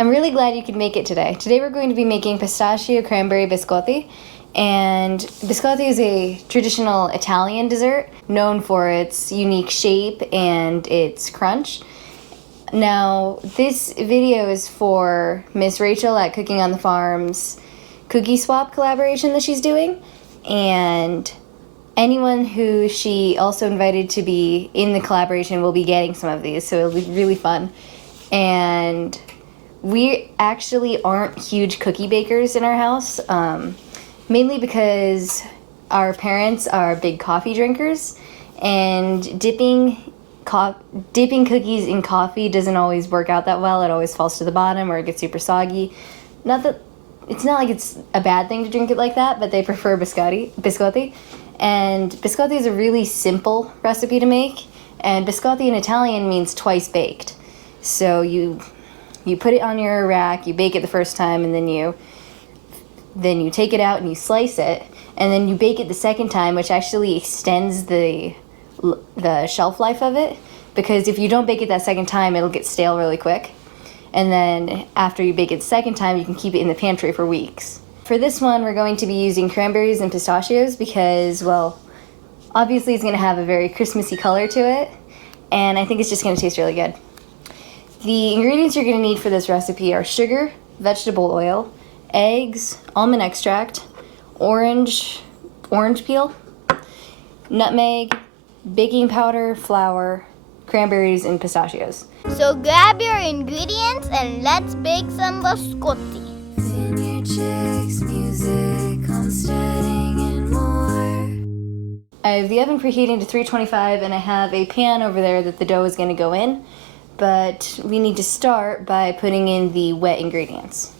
I'm really glad you could make it today. Today we're going to be making pistachio cranberry biscotti. And biscotti is a traditional Italian dessert known for its unique shape and its crunch. Now, this video is for Miss Rachel at Cooking on the Farm's cookie swap collaboration that she's doing. And anyone who she also invited to be in the collaboration will be getting some of these, so it'll be really fun. And we actually aren't huge cookie bakers in our house, mainly because our parents are big coffee drinkers, and dipping cookies in coffee doesn't always work out that well. It always falls to the bottom or it gets super soggy. It's not like it's a bad thing to drink it like that, but they prefer biscotti. And biscotti is a really simple recipe to make, and biscotti in Italian means twice baked. So you put it on your rack, you bake it the first time, and then you take it out and you slice it, and then you bake it the second time, which actually extends the shelf life of it, because if you don't bake it that second time, it'll get stale really quick. And then after you bake it the second time, you can keep it in the pantry for weeks. For this one, we're going to be using cranberries and pistachios because, well, obviously it's going to have a very Christmassy color to it, and I think it's just going to taste really good. The ingredients you're going to need for this recipe are sugar, vegetable oil, eggs, almond extract, orange peel, nutmeg, baking powder, flour, cranberries, and pistachios. So grab your ingredients and let's bake some biscotti. Vineyard chicks, music, homesteading, and more. I have the oven preheating to 325, and I have a pan over there that the dough is going to go in, but we need to start by putting in the wet ingredients.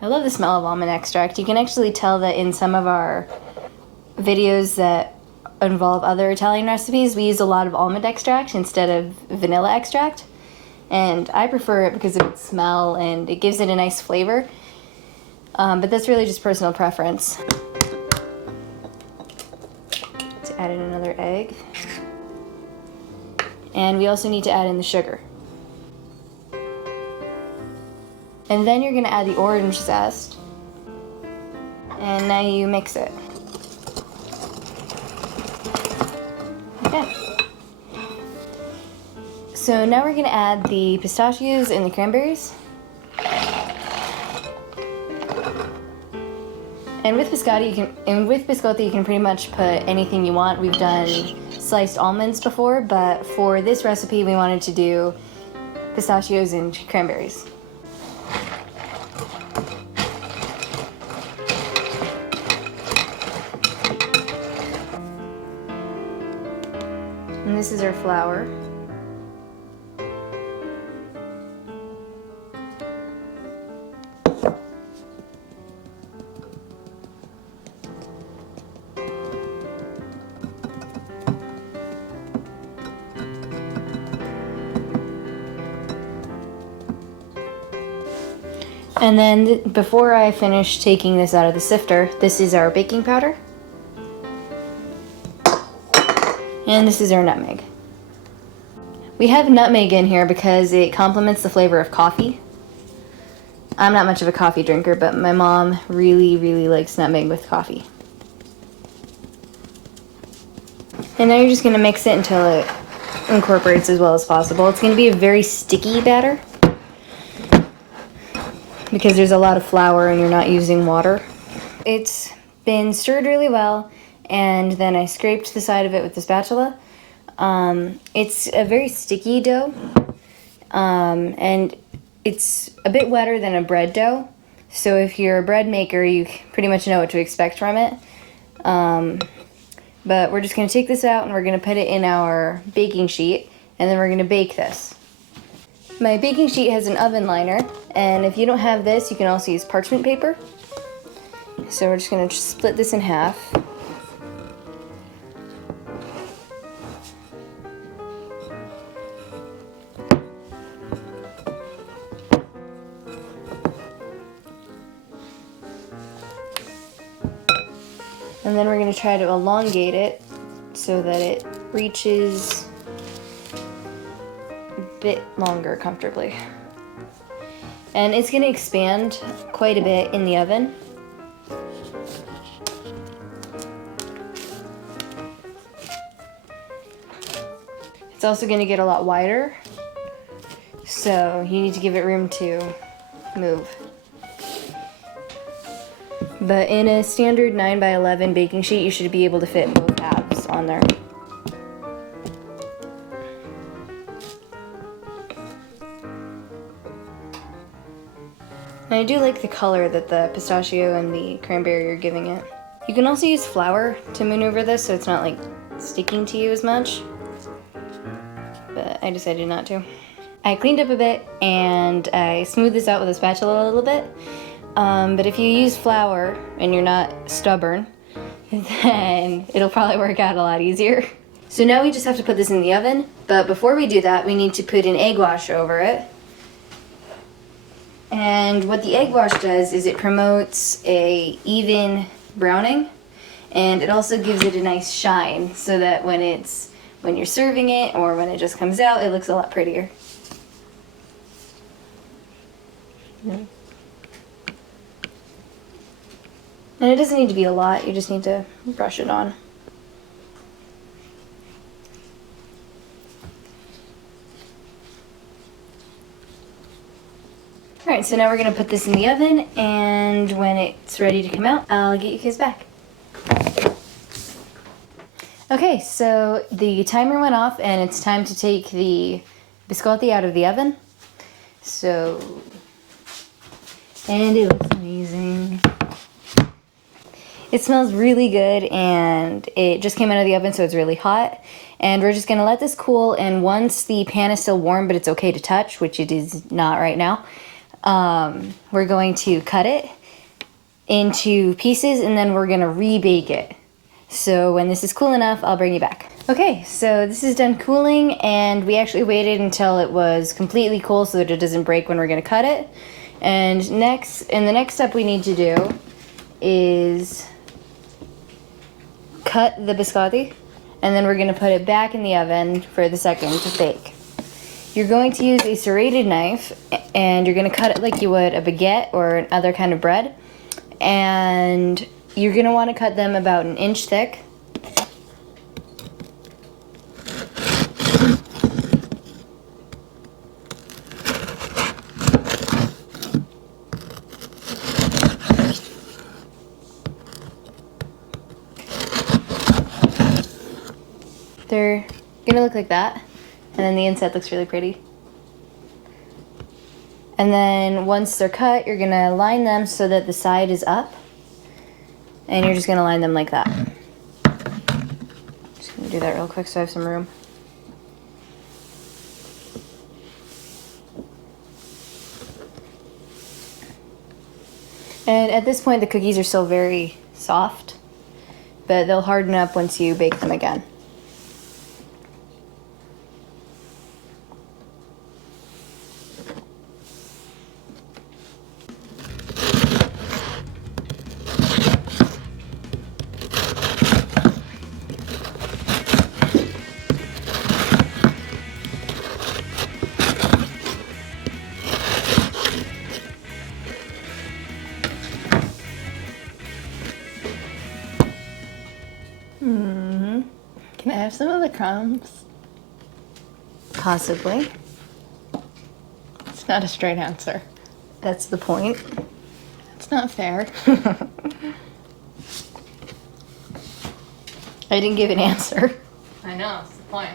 I love the smell of almond extract. You can actually tell that in some of our videos that involve other Italian recipes, we use a lot of almond extract instead of vanilla extract. And I prefer it because of its smell and it gives it a nice flavor. But that's really just personal preference. To add in another egg. And we also need to add in the sugar. And then you're gonna add the orange zest. And now you mix it. Okay. So now we're gonna add the pistachios and the cranberries. And with biscotti you can pretty much put anything you want. We've done sliced almonds before, but for this recipe we wanted to do pistachios and cranberries. And this is our flour. And then before I finish taking this out of the sifter, this is our baking powder. And this is our nutmeg. We have nutmeg in here because it complements the flavor of coffee. I'm not much of a coffee drinker, but my mom really, really likes nutmeg with coffee. And now you're just gonna mix it until it incorporates as well as possible. It's gonna be a very sticky batter because there's a lot of flour and you're not using water. It's been stirred really well, and then I scraped the side of it with the spatula. It's a very sticky dough, and it's a bit wetter than a bread dough. So if you're a bread maker, you pretty much know what to expect from it. But we're just gonna take this out and we're gonna put it in our baking sheet, and then we're gonna bake this. My baking sheet has an oven liner, and if you don't have this, you can also use parchment paper. So we're just gonna split this in half. And then we're gonna try to elongate it so that it reaches a bit longer comfortably. And it's gonna expand quite a bit in the oven. It's also gonna get a lot wider, so you need to give it room to move. But in a standard 9x11 baking sheet, you should be able to fit both halves on there. And I do like the color that the pistachio and the cranberry are giving it. You can also use flour to maneuver this so it's not like sticking to you as much. But I decided not to. I cleaned up a bit and I smoothed this out with a spatula a little bit. But if you use flour and you're not stubborn, then it'll probably work out a lot easier. So now we just have to put this in the oven, but before we do that, we need to put an egg wash over it. And what the egg wash does is it promotes a even browning, and it also gives it a nice shine so that when you're serving it or when it just comes out, it looks a lot prettier. And it doesn't need to be a lot, you just need to brush it on. Alright, so now we're going to put this in the oven, and when it's ready to come out, I'll get you guys back. Okay, so the timer went off and it's time to take the biscotti out of the oven. And it looks amazing. It smells really good and it just came out of the oven, so it's really hot. And we're just gonna let this cool, and once the pan is still warm but it's okay to touch, which it is not right now, we're going to cut it into pieces and then we're gonna rebake it. So when this is cool enough, I'll bring you back. Okay, so this is done cooling, and we actually waited until it was completely cool so that it doesn't break when we're gonna cut it. And the next step we need to do is cut the biscotti, and then we're gonna put it back in the oven for the second to bake. You're going to use a serrated knife, and you're gonna cut it like you would a baguette or another kind of bread. And you're gonna wanna cut them about 1 inch thick. They're gonna look like that, and then the inside looks really pretty. And then once they're cut, you're gonna line them so that the side is up, and you're just gonna line them like that. Just gonna do that real quick so I have some room. And at this point, the cookies are still very soft, but they'll harden up once you bake them again. Can I have some of the crumbs? Possibly. It's not a straight answer. That's the point. It's not fair. I didn't give an answer. I know, that's the point.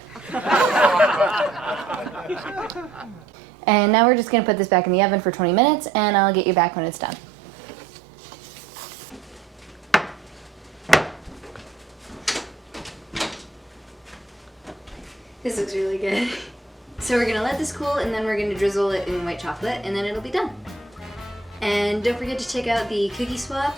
And now we're just gonna put this back in the oven for 20 minutes, and I'll get you back when it's done. This looks really good. So we're gonna let this cool, and then we're gonna drizzle it in white chocolate, and then it'll be done. And don't forget to check out the Cookie Swap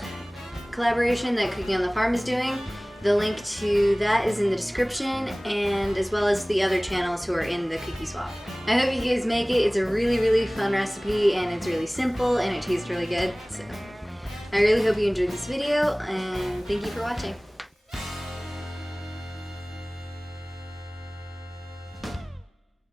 collaboration that Cooking on the Farm is doing. The link to that is in the description, and as well as the other channels who are in the Cookie Swap. I hope you guys make it. It's a really, really fun recipe, and it's really simple, and it tastes really good. So I really hope you enjoyed this video, and thank you for watching.